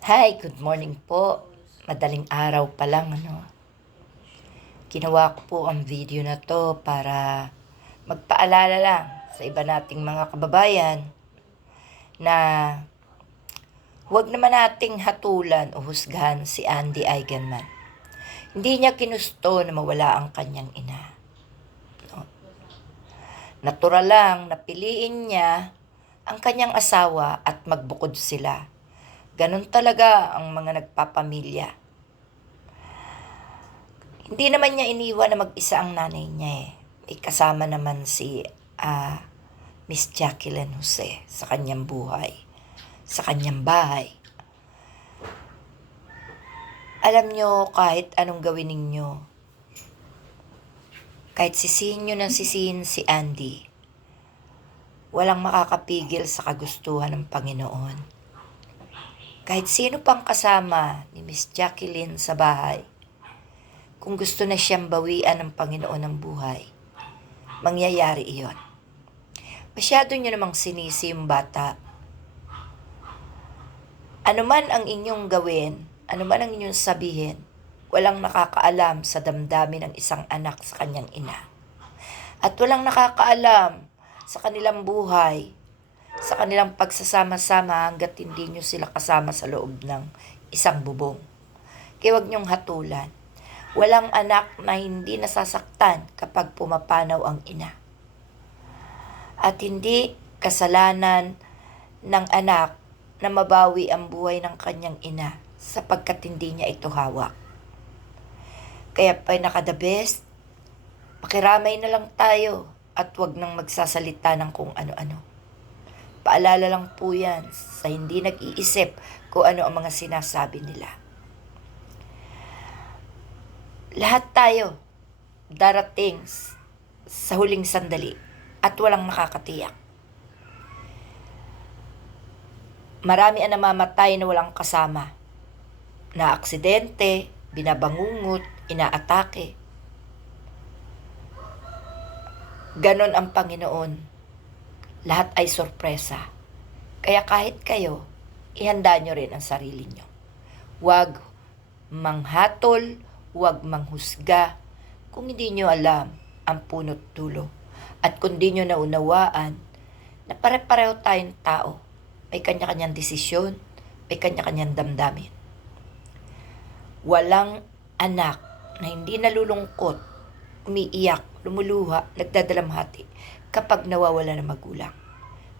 Hi, good morning po. Madaling araw pa lang, ano. Ginawa ko po ang video na to para magpaalala lang sa iba nating mga kababayan na huwag naman nating hatulan o husgahan si Andy Eigenman. Hindi niya ginusto na mawala ang kanyang ina. No? Natural lang na piliin niya ang kanyang asawa at magbukod sila. Ganon talaga ang mga nagpapamilya. Hindi naman niya iniwan na mag-isa ang nanay niya eh. May kasama naman si Miss Jacqueline Jose sa kanyang buhay, sa kanyang bahay. Alam nyo, kahit anong gawin ninyo, kahit sisihin nyo ng sisihin si Andy, walang makakapigil sa kagustuhan ng Panginoon. Kahit sino pang kasama ni Miss Jacqueline sa bahay, kung gusto na siyang bawian ng Panginoon ng buhay, mangyayari iyon. Masyado nyo namang sinisi yung bata. Ano man ang inyong gawin, ano man ang inyong sabihin, walang nakakaalam sa damdamin ng isang anak sa kanyang ina. At walang nakakaalam sa kanilang buhay, sa kanilang pagsasama-sama hanggat hindi nyo sila kasama sa loob ng isang bubong. Kaya huwag nyong hatulan. Walang anak na hindi nasasaktan kapag pumapanaw ang ina. At hindi kasalanan ng anak na mabawi ang buhay ng kanyang ina sapagkat hindi niya ito hawak. Kaya pinaka-the best, pakiramay na lang tayo at huwag nang magsasalita ng kung ano-ano. Paalala lang po yan sa hindi nag-iisip kung ano ang mga sinasabi nila. Lahat tayo darating sa huling sandali at walang nakakatiyak. Marami ang namamatay na walang kasama. Na aksidente, binabangungot, inaatake. Ganon ang Panginoon. Lahat ay sorpresa. Kaya kahit kayo, ihanda nyo rin ang sarili nyo. Huwag manghatol, huwag manghusga kung hindi nyo alam ang punot dulo. At kung di nyo naunawaan na pare-pareho tayong tao, may kanya-kanyang desisyon, may kanya-kanyang damdamin. Walang anak na hindi nalulungkot, umiiyak, lumuluha, nagdadalamhati kapag nawawala ng magulang.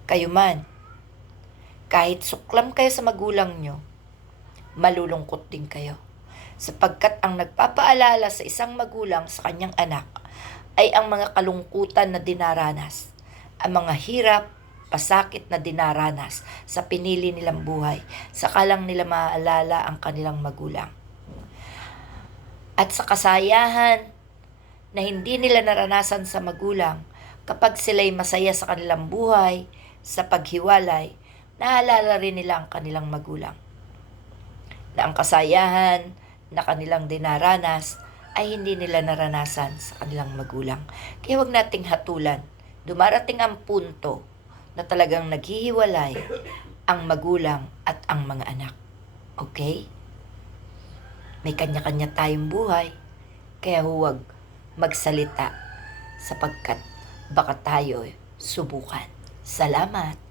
Kayo man, kahit suklam kayo sa magulang nyo, malulungkot din kayo. Sapagkat ang nagpapaalala sa isang magulang sa kanyang anak ay ang mga kalungkutan na dinaranas, ang mga hirap, pasakit na dinaranas sa pinili nilang buhay, saka lang nila maaalala ang kanilang magulang. At sa kasayahan na hindi nila naranasan sa magulang, kapag sila'y masaya sa kanilang buhay, sa paghiwalay, naalala rin nila ang kanilang magulang. Na ang kasayahan na kanilang dinaranas ay hindi nila naranasan sa kanilang magulang. Kaya huwag nating hatulan. Dumarating ang punto na talagang naghihiwalay ang magulang at ang mga anak. Okay? May kanya-kanya tayong buhay, kaya huwag magsalita sapagkat baka tayo subukan. Salamat!